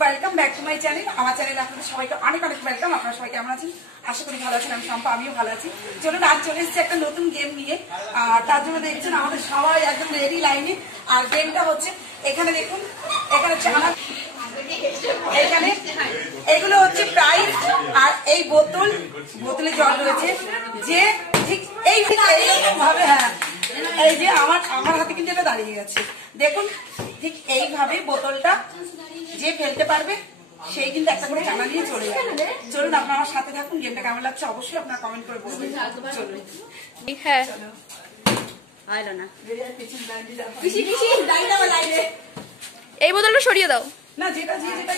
Welcome back to my channel. আমার চ্যানেলে আপনাদের সবাইকে অনেক অনেক ওয়েলকাম। আপনারা সবাই কেমন আছেন? আশা করি ভালো আছেন। আমি শম্পা, আমিও ভালো আছি। চলুন আজ চলে এসেছি একটা নতুন গেম নিয়ে। আর তার জন্য দেখছেন আমাদের সবাই একদম রেডি লাইনে। আর গেমটা হচ্ছে এখানে দেখুন, এখানে চানা, এখানে এগুলো হচ্ছে প্রাইস। আর এই বোতলে জল রয়েছে। যে ঠিক এইরকম ভাবে, হ্যাঁ এই যে আমার হাতে কিন্তু এটা দাঁড়িয়ে গেছে দেখুন। ঠিক এইভাবে বোতলটা যে ফেলতে পারবে সেই কিন্তু একটা করে চানা নিয়ে চলে যাবে। চলুন আপনারা আমার সাথে থাকুন। গেমটা কেমন লাগছে অবশ্যই আপনারা কমেন্ট করে বলবেন। চলুন। হ্যাঁ এই বোতলটা সরিয়ে দাও না, যেটা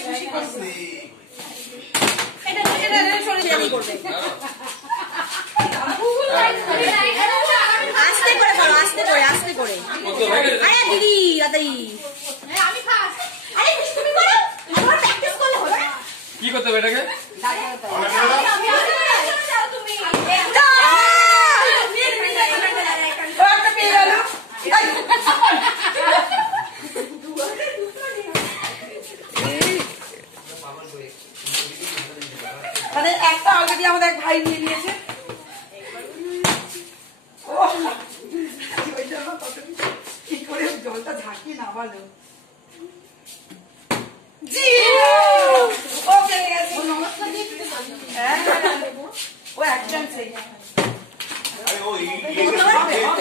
খুশি করবে। আস্তে করে করো, আস্তে করে আস্তে করে। আরে দিদি তাড়াতাড়ি। আমি ফার্স্ট। আরে তুমি করো, আমরা প্র্যাকটিস করলে হবে। কি করতে হবে এটাকে? তুমি মানে একটা অলরেডি আমাদের এক ভাই নিয়ে নিয়েছে। কি করে জলটা ঝাঁকি না বলো। ও একদম সেই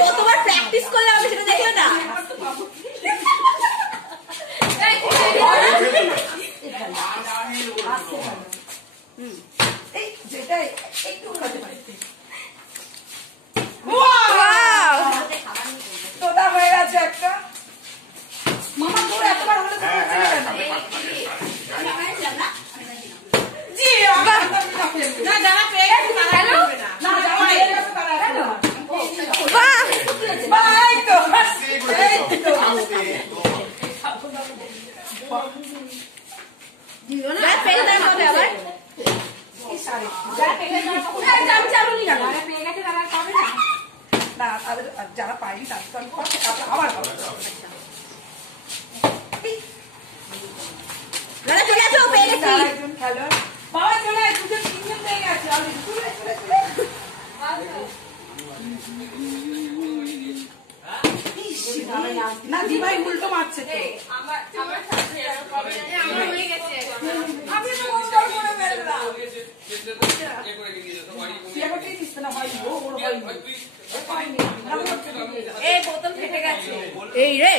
কতবার প্র্যাকটিস করলে হবে সেটা দেখলে না। যেটা একটু খাতে পারছি। তোদা হয়ে গেছে একটা। মামা তোর একবার হলে জি না, যারা পেয়ে গেছে তারা হবে না। না, যারা পেয়ে গেছে তারা হবে না। বাহ, এই তো যারা পাইনি তাদের আবার চলে আসো, পেয়ে গেছি। খেলোয়াড় বাবা চলে আসে, দুজন তিনজন পেয়ে গেছে না। দিভাই উল্টো মারছে তো। বোতল ফেটে গেছে। এই রে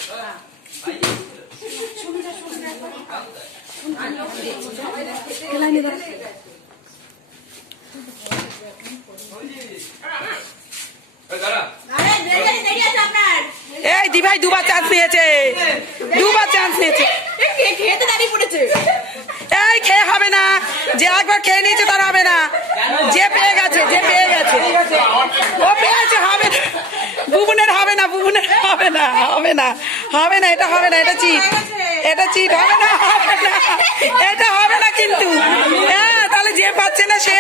এই দিভাই দুবার চান্স নিয়েছে। খেতে দাঁড়িয়ে পড়েছে। এই খেয়ে হবে না, যে একবার খেয়ে নিয়েছে তার হবে না। যে পেয়ে গেছে ও পেয়েছে, হবে না। বুবুনের হবে না, এটা হবে না, এটা চিট হবে না, এটা হবে না কিন্তু। হ্যাঁ তাহলে যে পাচ্ছে না সে।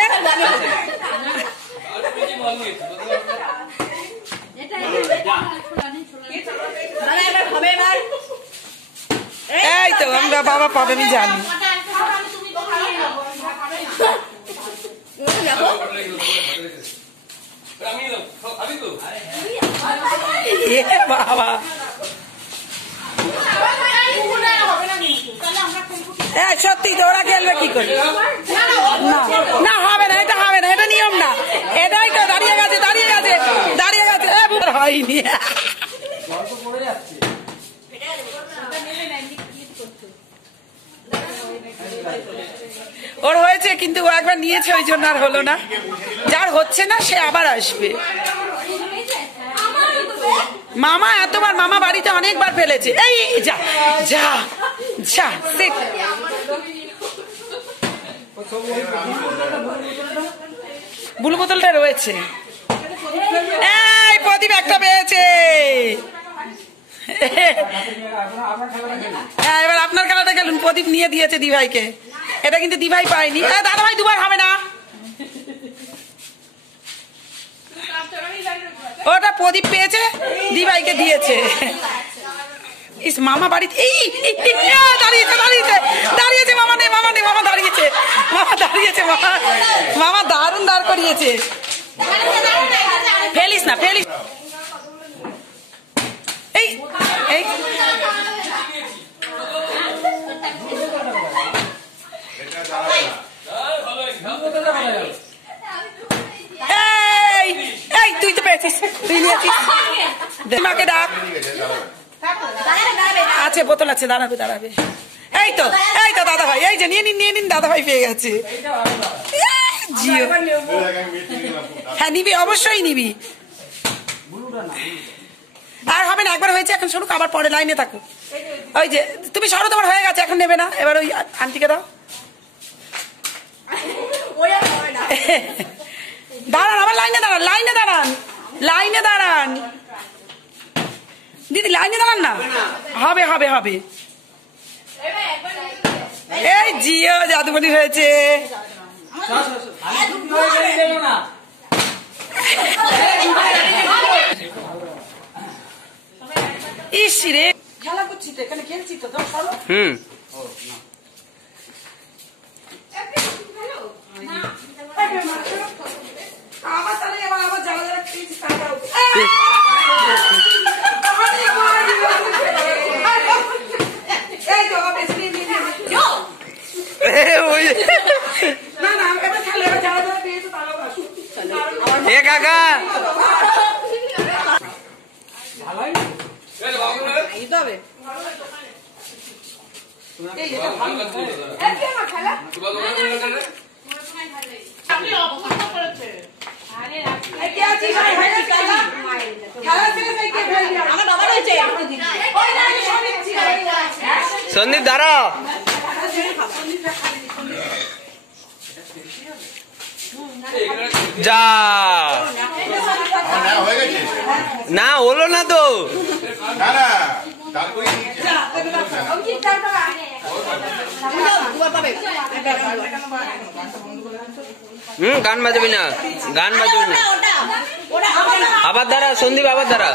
এই তো আমরা বাবা পাবে, আমি জানি। বাবা সত্যি তো ওরা খেলবে কি করে? না হবে না, এটা হবে না, এটা নিয়ম না। এটাই তো দাঁড়িয়ে গেছে হয়নি। ওর হয়েছে কিন্তু ও একবার নিয়েছে, ওই জন্য আর হলো না। যার হচ্ছে না সে আবার আসবে। মামা এতবার, মামা বাড়িতে অনেকবার ফেলেছে। এই যা যা যা সিট। বুলু বোতলটা রয়েছে। এই প্রদীপ একটা পেয়েছে। হ্যাঁ এবার আপনার খেলাটা খেলুন। প্রদীপ নিয়ে দিয়েছে দিভাইকে। এটা কিন্তু দিভাই পায়নি। দাদা ভাই দুবার হবে না। ওটা প্রদীপ পেয়েছে, দিভাইকে দিয়েছে। ইস মামা বাড়িতে এই দাঁড়িয়েছে মামা দিয়েছে। ফেলিস না, ফেলিস। এই এই এই তুই তো পেয়েছিস, তুই নিয়েছিস। মাকে ডাক। আছে, বোতল আছে, দাঁড়াবে দাঁড়াবে। এই তো দাদা ভাই, এই যে নিয়ে নিন দাদা ভাই পেয়ে গেছে। জিও, হ্যাঁ নিবি, অবশ্যই নিবি। আর হবে না, একবার হয়েছে, এখন শুনুক, আবার পরে লাইনে থাকো। ওই যে তুমি সরো, তোমার হয়ে গেছে, এখন নেবে না। এবার ওই আন্টিকে দাও। দাঁড়ান, আবার লাইনে দাঁড়ান দিদি, লাইনে দাঁড়ান না। হবে। এই জিও জাদুমণি হয়েছে। ইস রে, খেলা করছি তো, এখানে খেলছি তো। আবার তাহলে আবার যারা খেয়েছি তারাও সন্দীপ দাঁড়াও। যা না হলো না তো। গান বাজাবি না, আবার দাঁড়া সন্দীপ, আবার দাঁড়া।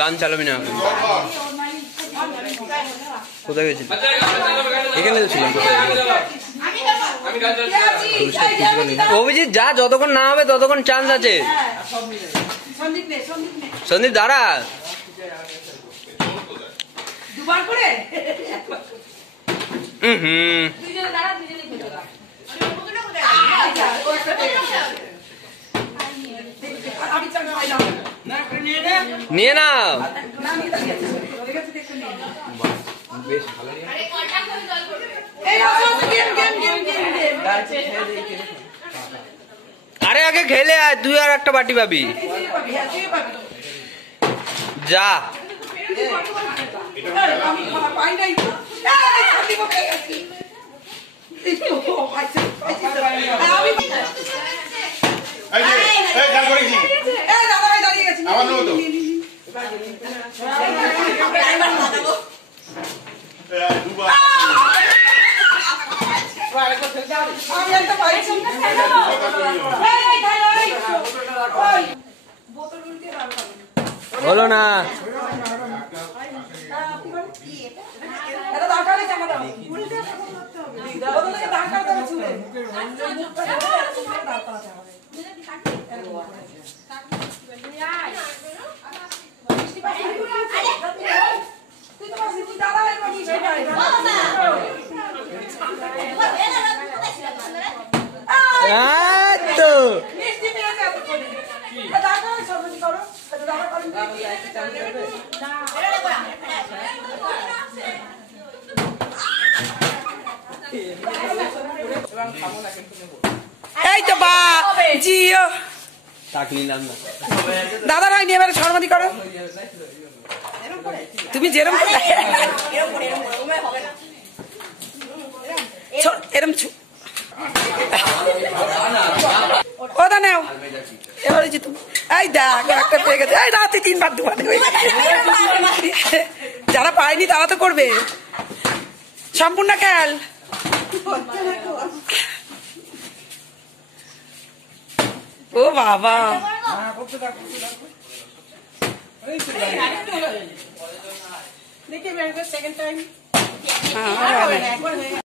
গান চালাবি না। কোথায় গেছিল? এখানে তো ছিলাম। অভিজিৎ যা, যতক্ষণ না হবে ততক্ষণ চান্স আছে। সন্দীপ দাঁড়া। নিয়ে নাও। আরে আগে খেলে আয়, তুই আর একটা বাটি পাবি। যা হলো না। এই তো বা জিও দাদা ভাই নিয়ে এবারে সরমাদি করো। তুমি যেরকম এরম ওটা নেও এবারে তুমি। এই দেখ একটা পেয়ে গেছে, এই রাতে 3 বার 2 বার যারা পায়নি তারা তো করবে। সম্পূর্ণ খেল। ও বাবা, দেখি সেকেন্ড টাইম হ্যাঁ,